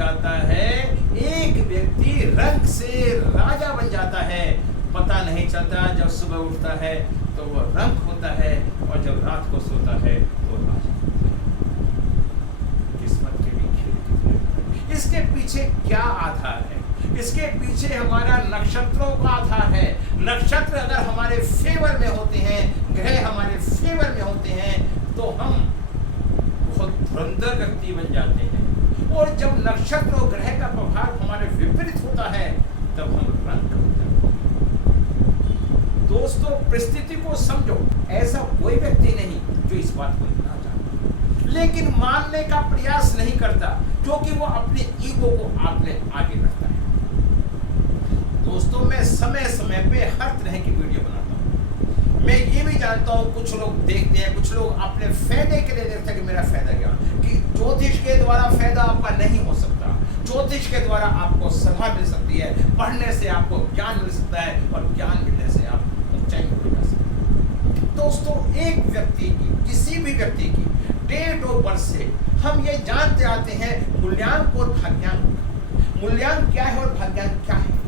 जाता है, एक व्यक्ति रंग से राजा बन जाता है। पता नहीं चलता, जब सुबह उठता है तो वो रंग होता है और जब रात को सोता है तो राजा। किस्मत के भी खेल। इसके पीछे क्या आधार है? इसके पीछे हमारा नक्षत्रों का आधार है। नक्षत्र अगर हमारे फेवर में होते हैं, ग्रह हमारे फेवर में होते हैं, तो हम बहुत धुरंधर व्यक्ति बन जाते हैं। और जब नक्षत्र और ग्रह का प्रभाव हमारे विपरीत होता है, तब हम रंग हो जाते हैं। दोस्तों, परिस्थिति को समझो। ऐसा कोई व्यक्ति नहीं जो इस बात को ना जानता, लेकिन मानने का प्रयास नहीं करता, क्योंकि वो अपने ईगो को आपने आगे रखता है। दोस्तों, मैं समय समय पे हर तरह की वीडियो बनाता हूँ। मैं ये भी जानता हूँ, कुछ लोग देखते हैं, कुछ लोग अपने फायदे के लिए देखते हैं कि मेरा फायदा क्या, कि ज्योतिष के द्वारा फायदा आपका नहीं हो सकता। ज्योतिष के द्वारा आपको सलाह मिल सकती है, पढ़ने से आपको ज्ञान मिल सकता है, और ज्ञान मिलने से आप ऊंचाई में जा सकते हैं। दोस्तों, एक व्यक्ति की, किसी भी व्यक्ति की डेट ऑफ बर्थ से हम ये जानते आते हैं मूल्यांक और भाग्यांक। मूल्यांक क्या है और भाग्यांक क्या है?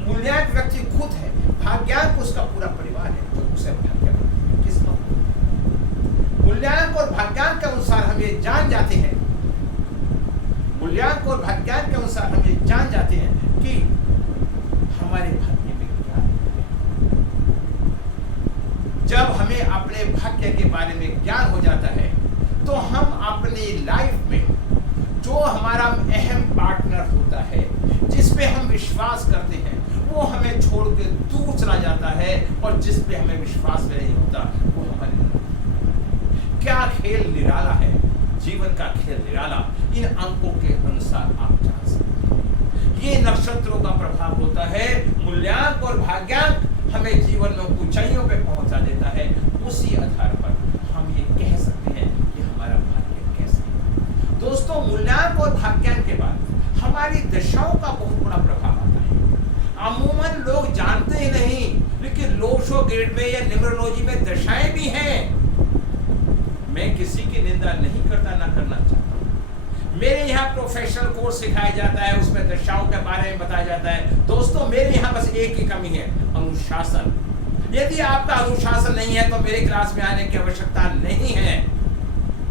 मूल्यांक व्यक्ति खुद है, भाग्यांक उसका पूरा परिवार है जो उसे भाग्य किस्मत। मूल्यांक और भाग्यांक के अनुसार हम ये जान जाते हैं, मूल्यांक और भाग्यांक के अनुसार हम ये जान जाते हैं कि हमारे भाग्य में क्या है। जब हमें अपने भाग्य के बारे में ज्ञान हो जाता है, तो हम अपनी लाइफ में जो हमारा अहम पार्टनर होता है, जिस पे हम विश्वास करते हैं, वो हमें छोड़ के दूर चला जाता है, और जिस पे हमें विश्वास नहीं होता वो हमारे। क्या खेल निराला है, जीवन का खेल निराला। इन अंकों के अनुसार आप जान सकते हैं। ये नक्षत्रों का प्रभाव होता है। मूल्यांक और भाग्यांक हमें जीवन में ऊंचाइयों पे पहुंचा देता है। उसी आधार पर हम ये कह सकते हैं कि हमारा भाग्य कैसा है। दोस्तों, मूल्यांक और भाग्यांक के बाद हमारी दशाओं का बहुत बड़ा प्रभाव आता है। अमूमन लोग जानते ही नहीं, लेकिन लोशो ग्रेड में या न्यूमरोलॉजी में दशाएं भी हैं। मैं किसी की निंदा नहीं करता, ना करना चाहता हूं। मेरे यहाँ प्रोफेशनल कोर्स सिखाया जाता है, उसमें दशाओं के बारे में बताया जाता है। दोस्तों, मेरे यहाँ बस एक ही कमी है, अनुशासन। यदि आपका अनुशासन नहीं है तो मेरे क्लास में आने की आवश्यकता नहीं है।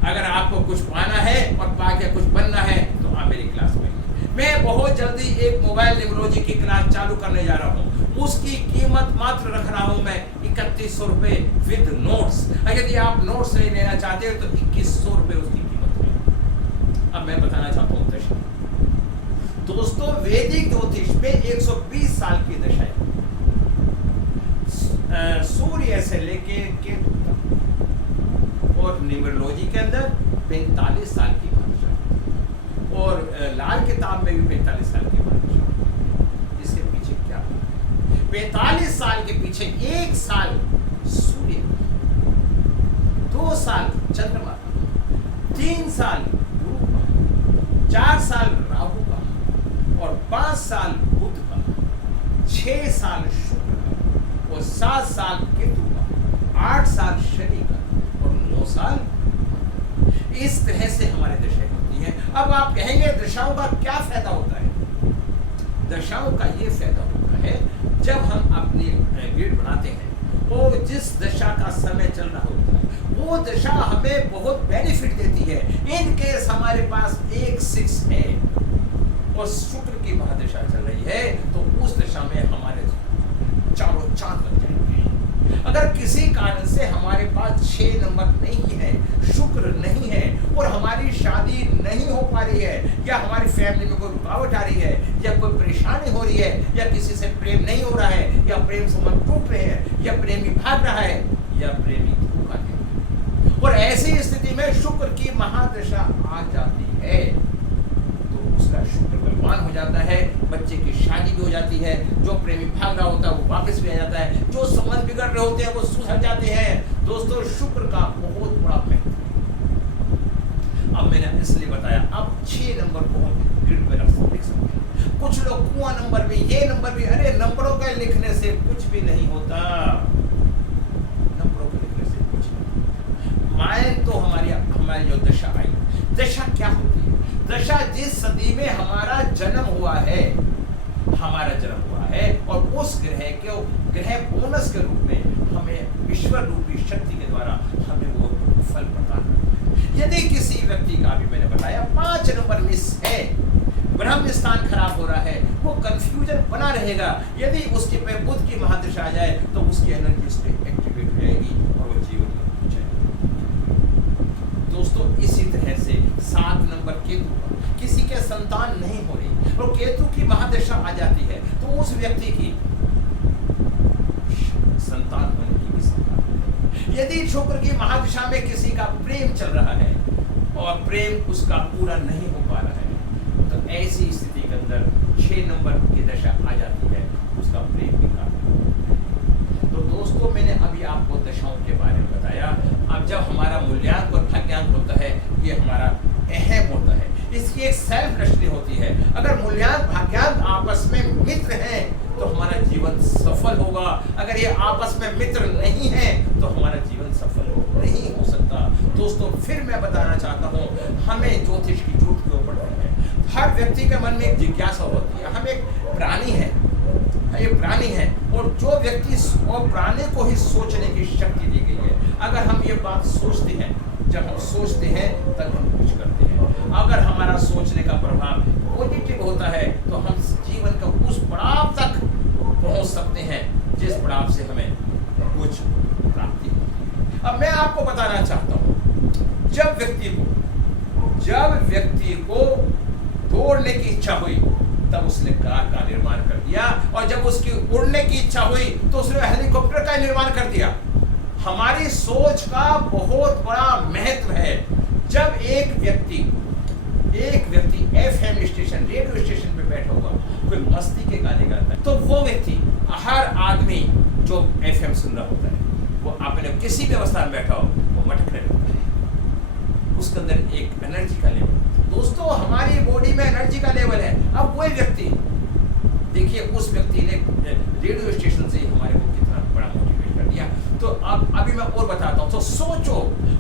अगर आपको कुछ पाना है और पाके कुछ बनना है तो आप मेरी क्लास में। मैं बहुत जल्दी एक मोबाइल न्यूमरोलॉजी की क्लास चालू करने जा रहा हूँ। उसकी कीमत मात्र रख रहा हूँ मैं 3100 रुपए विद नोट्स। यदि आप नोट्स नहीं लेना चाहते हो तो 2100 रुपए उसकी कीमत है। अब मैं बताना चाहता हूँ दशा। दोस्तों, वैदिक ज्योतिष में 120 साल की दशा है। सूर्य से लेके केतु तक, और न्यूमरोलॉजी के अंदर 45 साल की बादशाह, और लाल किताब में भी 45 साल की बादशाह। इसके पीछे क्या? 45 साल के पीछे 1 साल सूर्य, 2 साल चंद्रमा, 3 साल गुरु का, 4 साल राहु का, और 5 साल बुध का, 6 साल शुक्र का, और 7 साल केतु का, 8 साल शनि का, और 9 साल। इस तरह से हमारे दशाएं होती हैं। अब आप कहेंगे दशाओं का क्या फायदा होता है? दशाओं का ये फायदा होता है, जब हम अपनी ग्रिड बनाते हैं और जिस दशा का समय चल रहा होता है, वो दशा हमें बहुत बेनिफिट देती है। इन केस हमारे पास 1-6 है और शुक्र की महादशा चल रही है, तो उस दशा में हमारे चारों चांद लग जाएंगे। अगर किसी कारण से हमारे पास 6 नंबर नहीं है, शुक्र नहीं है, और हमारी शादी नहीं हो पा रही है, या हमारी फैमिली में कोई रुकावट आ रही है, या कोई परेशानी हो रही है, या किसी से प्रेम नहीं हो रहा है, या प्रेम संबंध टूट रहे हैं, या प्रेमी भाग रहा है, या प्रेमी धोखा दे रहा है, और ऐसी स्थिति में शुक्र की महादशा आ जाती है, तो उसका शुक्र बलवान हो जाता है, बच्चे की शादी भी हो जाती है, जो प्रेमी भाग रहा होता है वो वापस भी आ जाता है, जो संबंध बिगड़ रहे होते हैं वो सुधर जाते हैं। दोस्तों, शुक्र का बहुत बड़ा महत्व है। अब मैंने इसलिए बताया, अब 6 नंबर को हम ग्रिड में रख सकते हैं। कुछ लोग कुआं नंबर भी, ये नंबर भी, अरे नंबरों के लिखने से कुछ भी नहीं होता। नंबरों के लिखने से कुछ नहीं। मायन तो हमारी जो दशा आई, दशा क्या होती है? दशा जिस सदी में हमारा जन्म हुआ है और उस ग्रह बोनस के रूप में हमें ईश्वर रूपी शक्ति के द्वारा हमें वो फल प्रदान करता है। यदि किसी व्यक्ति का, अभी मैंने बताया 5 नंबर मिस है, ब्रह्म स्थान खराब हो रहा है, वो कंफ्यूजन बना रहेगा। यदि उसके पे बुध की महादशा आ जाए तो उसकी एनर्जी उस पर एक्टिवेट हो जाएगी और वो जीवन में पहुंच जाएगा। दोस्तों इसी तरह से 7 नंबर केतु, किसी के संतान नहीं हो रही और केतु की महादशा आ जाती है तो उस व्यक्ति की संतान होने की भी संभावना है। यदि शुक्र की महादशा में किसी का प्रेम चल रहा है और प्रेम उसका पूरा नहीं हो पा रहा है तो ऐसी स्थिति के अंदर 6 नंबर की दशा आ जाती है, उसका प्रेम भी काफी। तो दोस्तों मैंने अभी आपको दशाओं के बारे में बताया। अब जब हमारा मूल्यांक और भाग्यांक होता है, ये हमारा अहम होता है, इसकी एक सेल्फ दृष्टि होती है। अगर मूल्यांक भाग्यांक आपस में मित्र हैं तो हमारा जीवन सफल होगा, अगर ये आपस में मित्र नहीं है तो हमारा जीवन सफल नहीं हो सकता। दोस्तों फिर मैं बताना चाहता हूँ, हमें ज्योतिष की झूठ क्यों पड़ती है। हर व्यक्ति के मन में एक जिज्ञासा होती है, हम एक प्राणी है, और जो व्यक्ति और प्राणी को ही सोचने की शक्ति दी गई है। अगर हम ये बात सोचते हैं, जब हम सोचते हैं तब हम कुछ करते हैं। अगर हमारा सोचने का प्रभाव पॉजिटिव होता है तो हम जीवन का उस पड़ाव तक पहुंच सकते हैं जिस पड़ाव से हमें कुछ प्राप्ति होती है। अब मैं आपको बताना चाहता हूं, जब व्यक्ति को दौड़ने की इच्छा हुई तब उसने कार का निर्माण कर दिया, और जब उसकी उड़ने की इच्छा हुई तो उसने हेलीकॉप्टर का निर्माण कर दिया। हमारी सोच का बहुत बड़ा महत्व है। जब एक व्यक्ति एफएम स्टेशन, रेडियो स्टेशन पे बैठा होगा, कोई मस्ती के गाने गाता है, तो वो व्यक्ति, हर आदमी जो एफएम सुन रहा होता है, वो अपने किसी भी अवस्था में बैठा हो वो मटकने लगता है। उसके अंदर एक एनर्जी का लेवल, दोस्तों हमारी बॉडी में एनर्जी का लेवल है। अब कोई व्यक्ति देखिए, उस व्यक्ति ने रेडियो स्टेशन से हमारे को कितना बड़ा मोटिवेट कर दिया। तो अब अभी मैं और बताता हूँ। तो सोचो,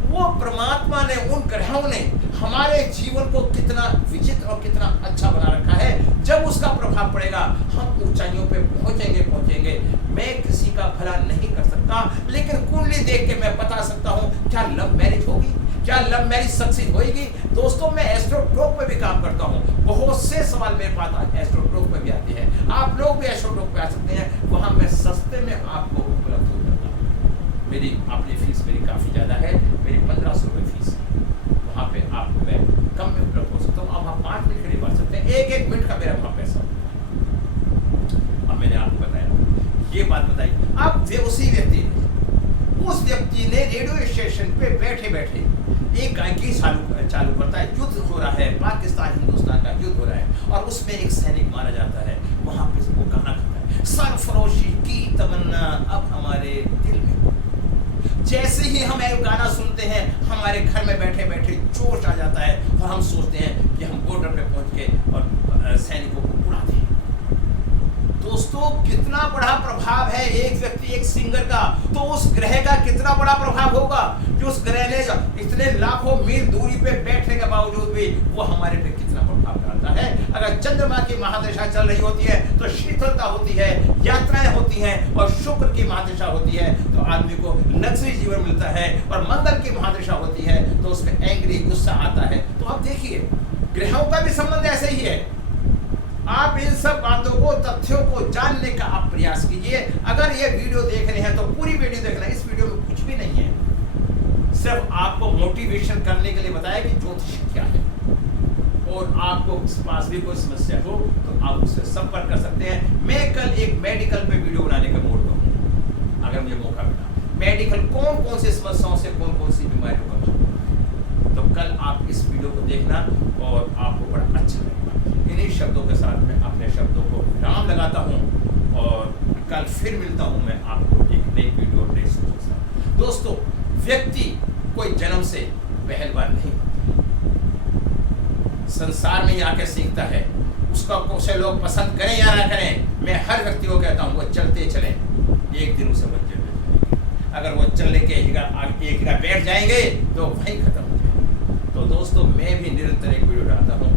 वो परमात्मा ने, उन ग्रहों ने हमारे जीवन को कितना विचित्र और कितना अच्छा बना रखा है। जब उसका प्रभाव पड़ेगा हम ऊंचाइयों पे पहुंचेंगे। मैं किसी का भला नहीं कर सकता, लेकिन कुंडली देख के मैं बता सकता हूँ क्या लव मैरिज होगी, क्या लव मैरिज सक्सेस होगी। दोस्तों मैं एस्ट्रोट्रोप पे भी काम करता हूँ, बहुत से सवाल मेरे पास एस्ट्रोट्रोप पे भी आते हैं। आप लोग भी एस्ट्रोट्रोप पे आ सकते हैं, वहाँ मैं सस्ते में आपको उपलब्ध हो जाता हूँ। मेरी अपनी फीस मेरी काफ़ी ज़्यादा है, मेरी 1500 रुपये फीस है। वहाँ पे आपको मैं कम में उपलब्ध हो सकता हूँ। अब आप 5 मिनट के लिए बात सकते हैं, एक मिनट का मेरा वहाँ पैसा। अब मैंने आपको बताया, ये बात बताई। अब उसी व्यक्ति ने रेडियो स्टेशन पे बैठे एक गायकी चालू करता है। युद्ध हो रहा है, पाकिस्तान हिंदुस्तान का युद्ध हो रहा है, और उसमें एक सैनिक मारा जाता है। वहां पे वो गाना गाता है, सरफरोशी की तमन्ना अब हमारे दिल में। जैसे ही हम एक गाना सुनते हैं, हमारे घर में बैठे जोश आ जाता है और हम सोचते हैं कि हम बॉर्डर पे पहुंच के और सैनिकों को उड़ा दें। दोस्तों कितना बड़ा प्रभाव है एक व्यक्ति, एक सिंगर का, तो उस ग्रह का कितना बड़ा प्रभाव होगा कि उस ग्रह ने इतने लाखों मील दूरी पे बैठने के बावजूद भी वो हमारे पे कितना प्रभाव डालता है। अगर चंद्रमा की महादशा चल रही होती है तो शीतलता होती है, यात्राएं होती हैं, और शुक्र की महादशा होती है तो आदमी को लग्जरी जीवन मिलता है, और मंगल की महादशा होती है तो उसमें एंग्री, गुस्सा आता है। तो अब देखिए ग्रहों का भी संबंध ऐसे ही है। आप इन सब बातों को, तथ्यों को जानने का आप प्रयास कीजिए। अगर ये वीडियो देख रहे हैं तो पूरी वीडियो देखना। इस वीडियो में कुछ भी नहीं है, सिर्फ आपको मोटिवेशन करने के लिए बताया कि ज्योतिष क्या है, और आपको पास भी कोई समस्या हो तो आप उससे संपर्क कर सकते हैं। मैं कल एक मेडिकल पे वीडियो बनाने का मूड में हूं, अगर मुझे मौका मिला। मेडिकल कौन सी समस्याओं से, कौन सी बीमारियों का, तो कल आप इस वीडियो को देखना और आपको बड़ा अच्छा लगेगा। इन्हीं शब्दों के साथ मैं अपने शब्दों को विराम लगाता हूं, और कल फिर मिलता हूं मैं आपको एक नई वीडियो और नई सोच के साथ। दोस्तों व्यक्ति कोई जन्म से पहलवान नहीं, संसार में आके सीखता है। उसका कोई लोग पसंद करें या ना करें, मैं हर व्यक्ति को कहता हूं वो चलते चलें, एक दिन उसे बच्चे मिल। अगर वो चलने के एक जगह बैठ जाएंगे तो वहीं खत्म हो जाएंगे। तो दोस्तों मैं भी निरंतर एक वीडियो डालता हूँ,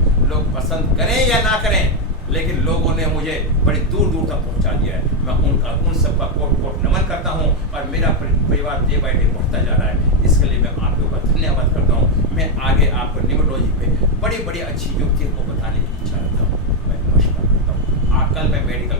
पसंद करें या ना करें, लेकिन लोगों ने मुझे बड़ी दूर दूर तक पहुंचा दिया है। मैं उन सबका कोट कोट नमन करता हूं और मेरा परिवार डे बाय डे बढ़ता जा रहा है। इसके लिए मैं आप लोगों का धन्यवाद करता हूं। मैं आगे आपको न्यूमरोलॉजी पे बड़ी बड़ी अच्छी युक्तियों को बताने की इच्छा रखता हूँ। मैं नमस्कार करता हूँ। कल मैं मेडिकल